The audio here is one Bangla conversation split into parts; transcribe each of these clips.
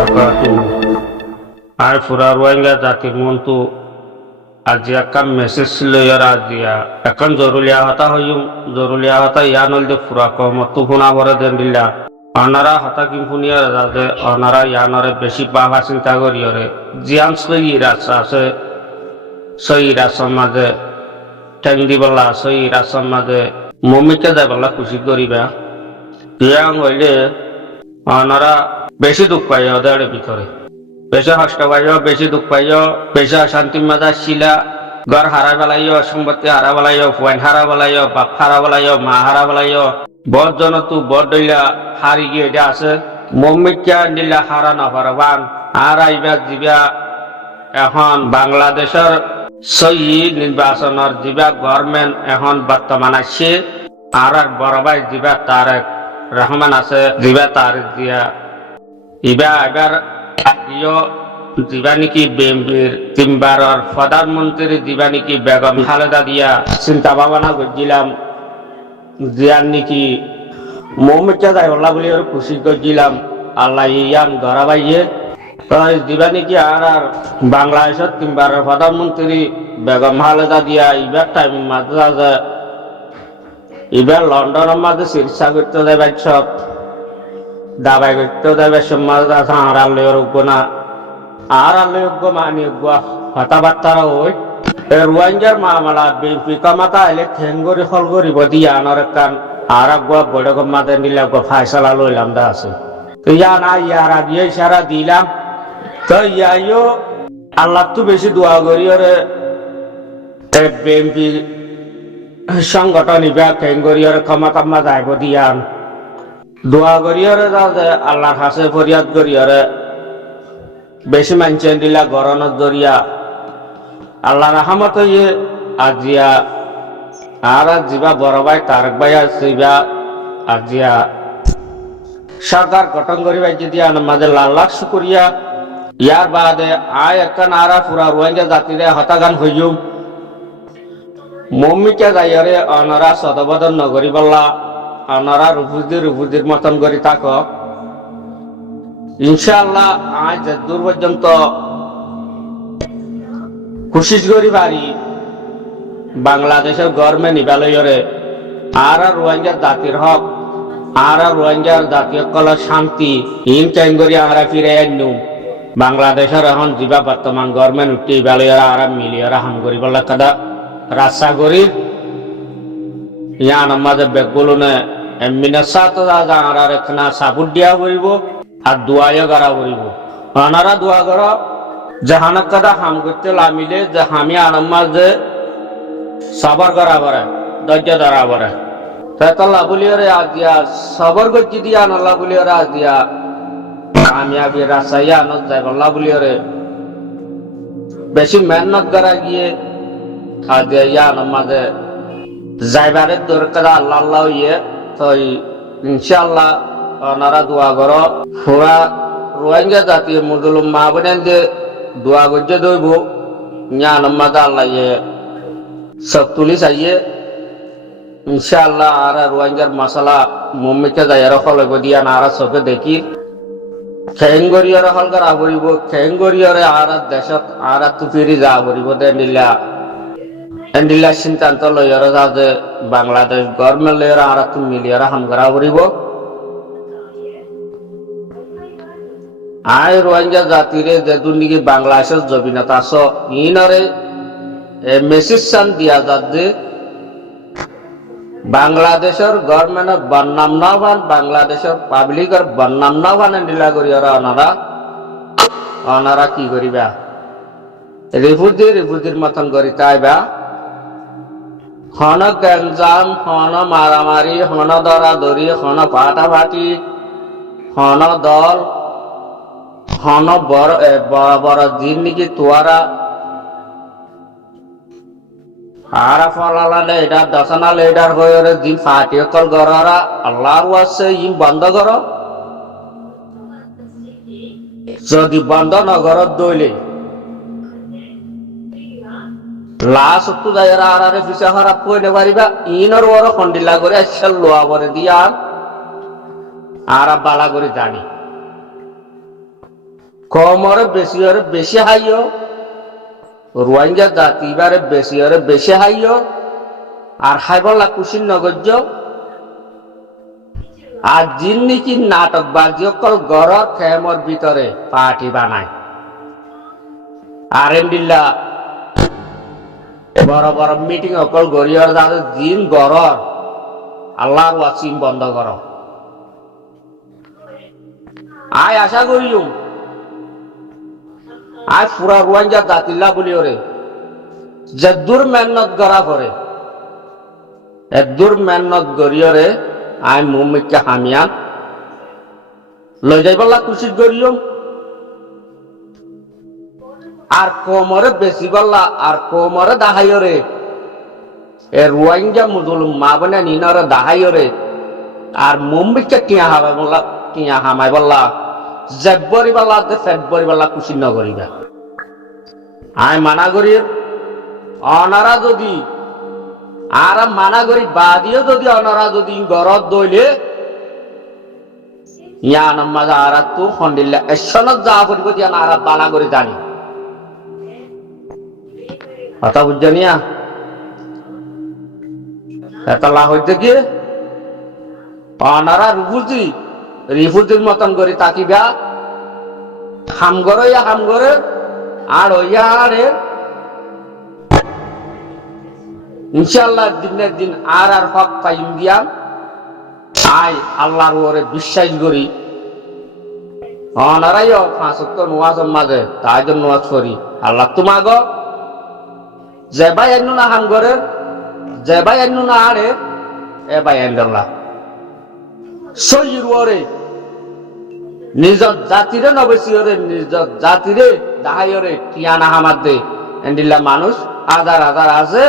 wabarakatuh. Ay furar wanga জাতির মন্তু আজি একটা মেসেজ ছিল ইয়ার আজিয়া এখন জরুলিয়া হতা হইম জরুলিয়া হতা ইয়ানল দে ফুরা কমত ফুনা ভরে দেন দিলা অনারা হতা কিম ফুনিয়া রাজে অনারা ইয়ানরে বেশি বাবা চিন্তা করিয়রে জিয়ান সইরা আছে সইরা সমাজে ঠেং দিবলা সইরা সমাজে মমিকে যাবলা খুশি করিবা ইয়াং হইলে অনারা বেশি দুঃখ পাই ওদের ভিতরে বেশি কষ্ট পাইও বেশি দুঃখ পাইও বেশি অশান্তি মাঝা শিলা ঘর হারা বেলাইও সম্পত্তি হারা বেলাইও ফুয়াইন হারা বেলাইও বাপ হারা বেলাইও মা হারা বেলাইও বড় জন তু বড় দইলা হারি গিয়ে এটা আছে মমিকা নিলা হারা না পারবান আর আইবা জিবা এখন বাংলাদেশের সহি নির্বাচনের জিবা গভর্নমেন্ট এখন বর্তমান আছে আর বড় ভাই জিবা তারেক রহমান আছে জিবা তারেক দিয়া ইবা এবার জীবানিকি বিএনপির তিনবারের প্রধানমন্ত্রী জীবানিকি বেগম খালেদা দিয়া চিন্তা ভাবনা করছিলাম জিয়ার নাকি মৌমিকা যাইবল্লা বলে খুশি করছিলাম আল্লাহ ইয়ান ধরা পাইয়ে জীবানিকি আর বাংলাদেশের তিনবারের প্রধানমন্ত্রী বেগম খালেদা দিয়া ইবার টাইম মাঝে এবার লন্ডনের মাঝে চিকিৎসা করতে যাবে সব দাবাই করতে যাবে সমাজ আর আল্লাহর উগ্না আর আল্লাহযোগ্য মানিয়োগ্য কথাবার্তারা ওই রোহিঙ্গার মামলা বিএনপি কমাতা এলে ঠেঙ্গরি হল করিব দিয়া আনার কান আর আগুয়া বড় মাতে নিলে ফাইসলা লইলাম দা আছে তো ইয়া না ইয়ার আগে ইশারা দিলাম তো ইয়াইও আল্লাহ তো বেশি দোয়া করি ওরে বিএনপি সংগঠন ইবা ঠেঙ্গরি ওরে ক্ষমতা মা যাইব দিয়ান দোয়া করিয়রে যাতে আল্লাহর কাছে ফরিয়াদ করিয়রে বেশি মানছেন দিলা গরনের দরিয়া আল্লাহ রহমত হইয়ে আজিয়া আর জিবা বড় ভাই তারেক ভাই আসিবা আজিয়া সরকার গঠন করিবা যদি আমাদের লাল লাখ শুকরিয়া ইয়ার বাদে আয় একখান আরা পুরা রোহিঙ্গা জাতিরে হতাগান হইম মম্মিকে যাইয়রে অনারা সদবদন নগরী বললা আপনারা রুফুজির মতন করে থাক ইনশাআল্লাহ আজ দূর পর্যন্ত কোশিশ করি পারি বাংলাদেশের গভর্নমেন্ট নিবালয়রে আর রোহিঙ্গার জাতির হক আর রোহিঙ্গার জাতীয় কলা শান্তি ইন চাইন করি আমরা ফিরে আনু বাংলাদেশের এখন যা বর্তমান গভর্নমেন্ট উঠে নিবালয়রা আর মিলিয়রা হাম করি বলা কাদা রাস্তা করি ইয়ান আমাদের বেগগুলো নে এমবিনা সাত আমরা এখানে সাপোর্ট দিয়া করিব আর দোয়াইও করা করিব আনারা দোয়া কর জাহানার কথা হাম করতে লামিলে যে হামি আনম্মা যে সবর করা পারে ধৈর্য ধরা পারে তাইতাল্লাহ বলিওরে আজ দিয়া সবর করছি দিয়া আনাল্লাহ বলিওরে আজ দিয়া কামিয়াবি রাসাইয়া আনত যাই বল্লাহ বলিওরে বেশি মেহনত করা গিয়ে আজ দিয়া ইয়া আনম্মা যে যাইবারের দরকার আল্লাহ আল্লাহ ইয়ে তো ইনশাআল্লাহ ওনারা দোয়া করো পুরা রোহিঙ্গা জাতীয় মুসলিম মা বোনেন যে দোয়া করছে দইব জ্ঞান মাদা আল্লাহ ইয়ে সব তুলি চাইয়ে ইনশাআল্লাহ আর রোহিঙ্গার মশলা মম্মিকে যাই আর হলব দিয়া না আর চোখে দেখি খেঙ্গরিয়র হল করা করিব খেঙ্গরিয়রে আর দেশত আর তুফিরি যা করিব দেনিলা এন্ডিলা সিদ্ধান্ত লইয়ার যে বাংলাদেশ গভর্নমেন্ট লইয়ার আর তুমি মিলিয়ার হাম করা করিব আয় রোহিঙ্গা জাতিরে যে দুর্নীতি বাংলাদেশের জমিনত আস ইনরে মেসেজ সান দিয়া যাতে বাংলাদেশের গভর্নমেন্টের বন্যাম নবান বাংলাদেশের পাবলিকের বন্যাম নবান এন্ডিলা করিয়ার অনারা কি করিবা রিফুজির মতন করি তাইবা হন গঞ্জাম হন মারামারি হন দরাদরি হন ফাটাফাটি হন দল হন বড় বড় দিন নাকি তোয়ারা আর ফলালা লেডার দশনা লেডার হয়ে দিন ফাটি কল গড়রা আল্লাহর ওয়াসে ইম বন্ধ কর যদি বন্ধ নগর দইলে লাশ তো যাইরা আরে পিছে খারাপ কইতে পারিবা ইনর ওর খন্ডিলা করে আসল লোয়া করে দিয়া আর বালা করে জানি কমরে বেশি হাইও রোহিঙ্গা জাতি বারে বেশি হাইও আর হাইবল্লা কুশিন নগর্য আর যিন নাকি নাটক বাজি অকল গড় খেমর ভিতরে পার্টি বানায় আর এমডিল্লা বড় বড় মিটিং অকল গড়িয়ার যাদের জিন গড় আল্লাহর ওয়াসিম বন্ধ কর আয় আশা করিম আজ পুরা রোহিঙ্গা জাতিল্লা বলি ওরে যে দূর মেহনত করা করে দূর মেহনত গড়িয়রে আই মুমিকে হামিয়ান লই যাইবল্লা কুশিত গড়িয়ম আর কোমরে বেশি বললা আর কোমরে দাহাইরে এ রোহিঙ্গা মুসলমান মা বনে নিনরে দাহাইরে আর মুম্বিকে টিয়া হাবাই বললা টিয়া হামাই বললা জেব্বরি বললা ফেব্বরি বললা কুশি নগরিবা আই মানা করি অনারা যদি আর মানা করি বাদিও যদি অনারা যদি গরত দইলে ইয়ান মাঝে আর তো খন্ডিল্লা এসনত যা করিব দিয়া আর বালা করে জানি কথা বুঝজানিয়া এতলা হইতে কি অনারা রিফুজির মতন করে তাকিবা হাম করে আর ওইয়া আরে ইনশাআল্লাহ দিনের দিন আর হক পাইম দিয়াম আই আল্লাহর ওরে বিশ্বাস করি অনারাইও 5 ওয়াক্ত নামাজের মাঝে তাহাজ্জুদ নামাজ পড়ি আল্লাহ তোমাগ যে ভাই এনু না হাম করে যে ভাই এনু না আরে এ ভাই এন্ডাল্লাহ সইর ওরে নিজর জাতিরে নবেসি ওরে নিজর জাতিরে দাহাইরে টিয়ানা হামাদ দে এন্ডিল্লা মানুষ হাজার আছে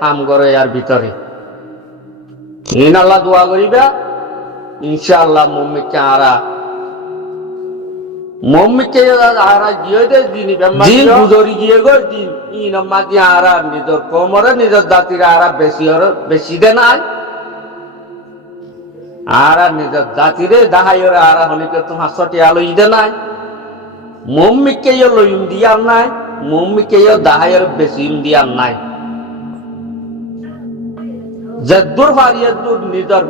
হাম করে আর ভিতরে ইনাল্লাহ দোয়া করিবা ইনশাআল্লাহ মম্মিকে আরা গিয়ে দে দিন বুজরি গিয়ে গো দিন ইনম্মা দি আরা নিজর কোমরে নিজর জাতির আরা বেশি দে নাই আরা নিজর জাতিরে দাহাইরে আরা হলিকে তোমার সটি আলোই দে নাই মম্মিকে লইম দিয়ার নাই মম্মিকে দাহাইরে বেশি দিয়ার নাই যে দূর ফারিয়ে দূর নিজর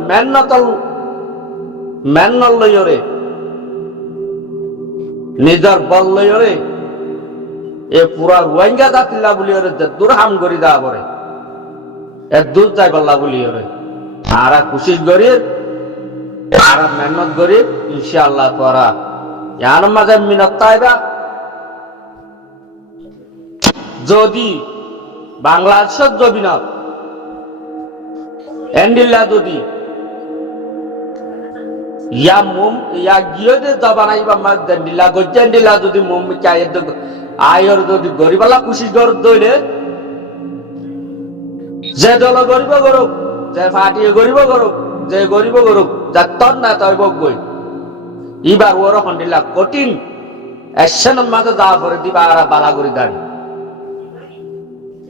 মেন্নল লইরে নিজর বল লইরে এ পুরা রোহিঙ্গা জাতিল্লা বলিরে যে দূর হাম করি দা পরে এ দূর যাই বল্লা বলিরে আরা কোশিশ করি আরা মেহনত করি ইনশাআল্লাহ তোরা ইয়ার মাঝে মিনত তাইবা যদি বাংলাদেশের জমিনত এন্ডিল্লা যদি ইয়া গিয়ে জবানাইবা মাছ দেন্ডিল্লা গজ্জেন্ডিল্লা যদি মুম্মিকে আয়ের যদি গরিবালা কুশিস গর দইলে যে দল গরিব গরুক যে ফাটিয়ে গরিব গরুক যে গরিব গরুক যার তন না তৈব গই ইবার ওর হন্ডিল্লা কঠিন অ্যাকশনের মাঝে যাওয়া করে দিবা আর বালা করি দাঁড়ি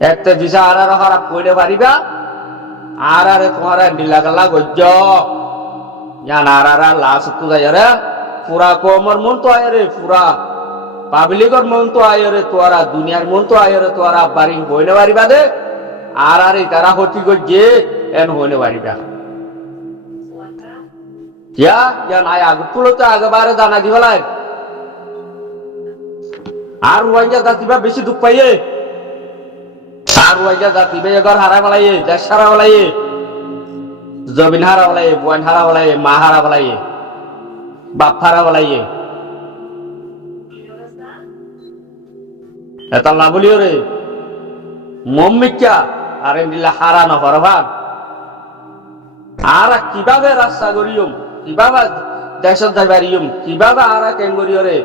একটা ভিসা আর খারাপ কইলে পারিবা আর তোমার এন্ডিল্লা গালা গজ্জ ইয়ান আর লাশ তো যায় রে পুরা কোমর মন তো আয় রে পুরা পাবলিকর মন তো আয় রে তোরা দুনিয়ার মন তো আয় রে তোরা বাড়ি বইনে পারিবা দে আর তারা হতি গজ্জে এন হইনে পারিবা ইয়ান আয় আগে তুলতে আগে বারে জানা দিবলাই আর রোহিঙ্গা জাতিবা বেশি দুঃখ পাইয়ে আর রোহিঙ্গা জাতিবে এগর হারা বলাইয়ে দেশ হারা বলাইয়ে জমিন হারা বলাইয়ে বোন হারা বলাইয়ে মা হারা বলাইয়ে বাপ হারা বলাইয়ে এটা না বলিও রে মম্মিকা আর এন্ডিলা হারা না হরভান আর কিভাবে রাস্তা করিয়ম কিভাবে দেশত যাই পারিয়ম কিভাবে আর কেন করিও রে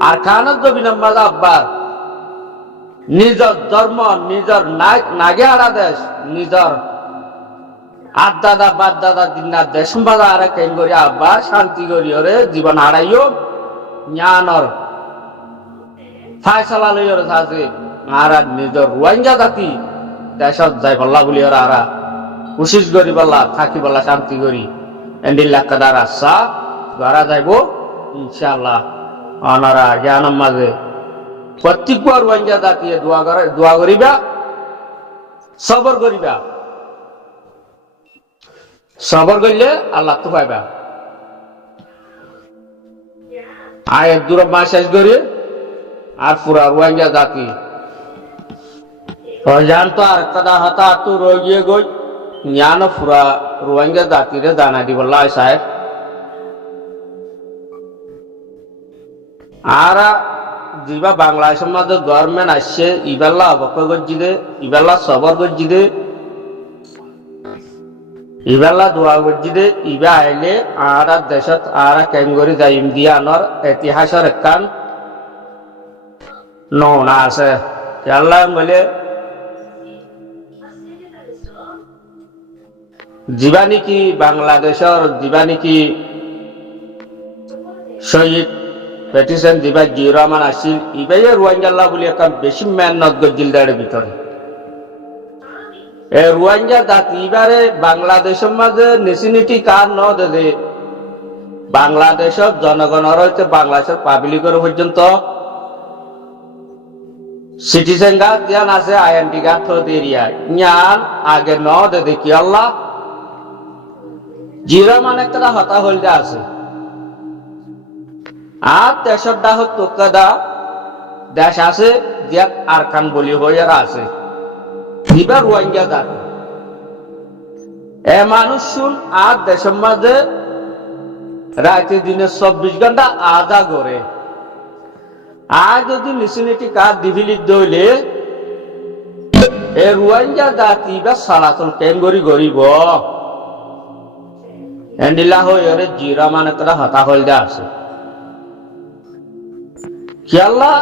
আর খানত জমিন মাঝে আব্বার নিজর ধর্ম নিজর নাগে হারা দেশ নিজর আদাদা বাদ দাদা দিনা দেশ বাজা আর কেন করি আব্বা শান্তি করিও রে জীবন হারাইও জ্ঞানর ফায়সালা লইও রে থাকে আর নিজর রোহিঙ্গা জাতি দেশত যাই বল্লা বলি ওরা আর কোশিশ করি বল্লা থাকি বল্লা শান্তি করি এন্ডিল্লা কাদার আশা গড়া যাইব ইনশাআল্লাহ অনারা জানার মাঝে প্রত্যেকবার রোহিঙ্গা জাতিয়ে দোয়া করিবা, সবর করিবা। সবর করলে আল্লাহ তো পাইবা। আয়ের দূর মাস শেষ করি আর পুরা রোহিঙ্গা জাতি জানতো আর কাদা হতা তো রোগিয়ে গই জ্ঞান পুরা রোহিঙ্গা জাতিরে জানা দিব সাহেব। আর যা বাংলাদেশের মধ্যে গভর্নমেন্ট আসছে ইবেলা অবক্ষয় করছি দে, ইবেলা সবর করছি দে, ইবেলা দোয়া করছি দে। ইবা আইলে আর দেশত আর কেঙ্গরি যাইম দিয়া আনর ইতিহাসের একখান নৌনা আছে। আল্লাহ বলে যা নাকি বাংলাদেশের যা নাকি শহীদ পেটিশন যা জিয়া রহমান আসছিল ইবাই রোহিঙ্গা বলে একটা বেশি মেহনত গজিল দেড় ভিতরে। এ রোহিঙ্গা জাতি এবারে বাংলাদেশের মাঝে নেশিনিটি কার ন দে বাংলাদেশের জনগণের হচ্ছে বাংলাদেশের পাবলিকের পর্যন্ত সিটিজেন কার্ড জ্ঞান আছে, আইএনটি কার্ড এরিয়া জ্ঞান আগে ন দে কি আল্লাহ জিরা মানে একটা হতা হলদে আছে। আর দেশের দাহ তোকাদা দেশ আছে যে আর খান বলি হয়ে আছে এবার রোহিঙ্গা জাতি এ মানুষ শুন আর দেশের মাঝে রাতে দিনে 24 ঘন্টা আদা করে। আর যদি নিশিনিটি কার ডিভিলিট দইলে এ রোহিঙ্গা জাতি বা সালাচল কেঙ্গরি গরিব এন্ডিলা হয়ে জিরা মানে তারা হতা হলদে আছে খেয়াল্লা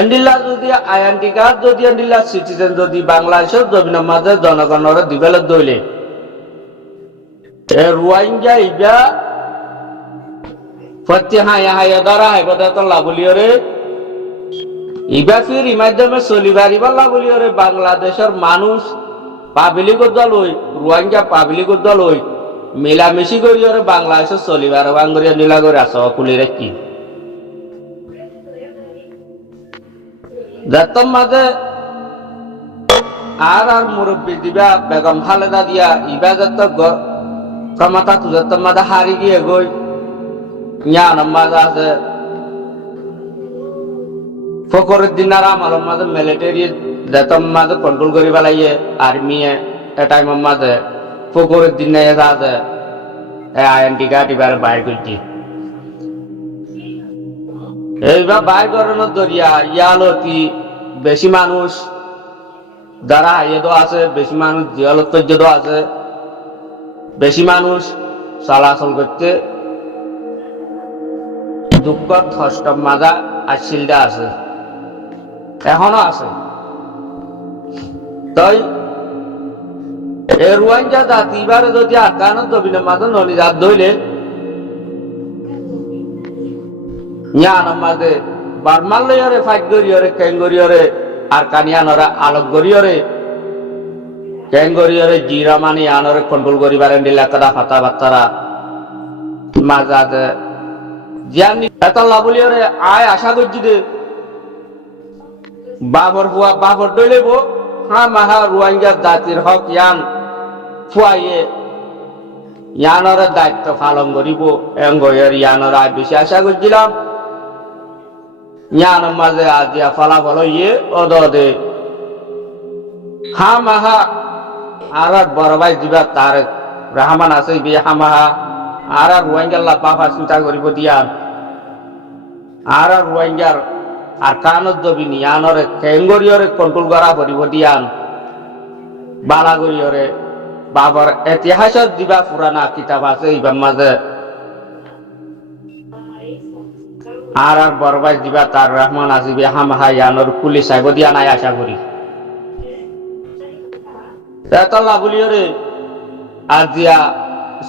এন্ডিলা যদি আইএনটি কার্ড যদি এন্ডিলা সিটিজেন যদি বাংলাদেশের জমিনের মাঝে জনগণের দিবেলে দইলে এ রোহিঙ্গা ইবা প্রতি হায়া হায়া দ্বারা হেবদাত লাভলিয়রে ইবা ফির মাধ্যমে চলিবারিবার লাভলিয়রে বাংলাদেশের মানুষ পাবলিক দল হই রোহিঙ্গা পাবলিক দল হই মিলামিশি করিয়রে বাংলাদেশের চলিবার বাঙ্গরিয়া নীলা করে আস খুলি রাখি যাতম মাঝে আর মুরব্বী দিবা বেগম খালেদা দিয়া ইবা যত ক্ষমতা তুজাত মাঝে হারি গিয়ে গই জ্ঞান মাঝে আছে ফখরুদ্দিন আর আমার মাঝে মিলিটারি যাতম মাঝে কন্ট্রোল করি পেলাইয়ে আর্মিয়ে এ টাইমের মাঝে ফখরুদ্দিন আছে আইএনটি কার্ড এবার বাইর করছি এইবার বাইর করানোর দরিয়া ইয়ালো কি বেশি মানুষ যারা হাইয়েদও আছে, বেশি মানুষ জিয়ালত্তর্যদও আছে, বেশি মানুষ চলাচল করতে দুঃখ কষ্ট মাজা আসিলদা আছে এখনো আছে। তাই রোহিঙ্গা জাতি এবারে যদি আফগানের জমিনের মাঝে নলিজাত ধইলে জ্ঞানের মাঝে বারমাল লইরে ফাইট করিয়রে কেঙ্গরিয়রে আর কানিয়ানরা আলোক করিয়রে কেঙ্গরিয়রে জিরা মানি আনরে কন্ট্রোল করিবার দিলা কদা কথাবার্তারা মাঝাতে জিয়ানি এত লাভলিয়রে আয় আশা করছি দে বাবর ফুয়া বাবর দইলেব হা মাহা রোহিঙ্গা জাতির হক ইয়ান ফুয়াইয়ে ইয়ানরে দায়িত্ব পালন করিব এঙ্গয়ের ইয়ানর আয় বেশি আশা করছিলাম ইয়ানের মাঝে আজিয়া ফলাফল ইয়ে অদে হা মাহা আর বড় ভাই দিবা তার রহমান আছে বিয়ে হামাহা আর রোহিঙ্গা বাবা চিন্তা করিব দিয়ান আর রোহিঙ্গার আর কানত দবিনি আনরে কেঙ্গরিয়রে কন্ট্রোল করা করিব দিয়ান বালাগরিয়রে বাবার ইতিহাসত দিবা পুরানা কিতাব আছে ইবার মাঝে আর বড় ভাই দিবা তার রহমান আসিবে হামাহা ইয়ানোর পুলিশ আইব দিয়া নাই আশা করি এতলা বলিওরে আজিয়া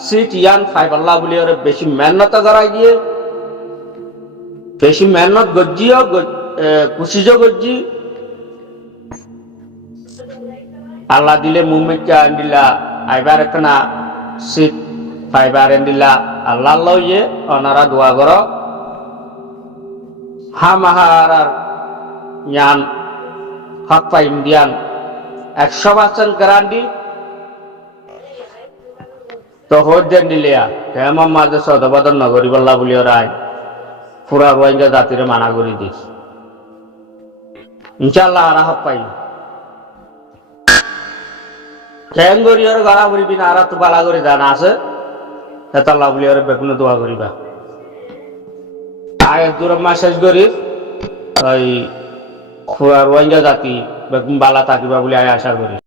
সিট ইয়ান ফাইবাল্লা বলিওরে বেশি মেহনত করা গিয়ে বেশি মেহনত গজ্জিও কুশিজও গজ্জি আল্লাহ দিলে মুমিকা আন্দিলা আইবার একখানা সিট ফাইবার আন্দিলা আল্লাহ লইয়ে ওনারা দোয়া করো হামাহার আর ইয়ান হক পা ইন্ডিয়ান 100% গ্যারান্টি তো হজ্জের নিলিয়া হেমম মাঝে সদবাদন নগরী বল্লা বলি রায় পুরা রোহিঙ্গা জাতিরে মানা করি দিস ইনশাল্লাহ আর হক পাই কেঙ্গরিয়র গড়া করিবি না আর তো বালা করে জানা আছে হেতাল্লাহ বলি আর বেগুনে দোয়া করিবা আগে দূর মাস শেষ করি ওই রোহিঙ্গা জাতি বেগুন বালা থাকিবা বলে আশা করি।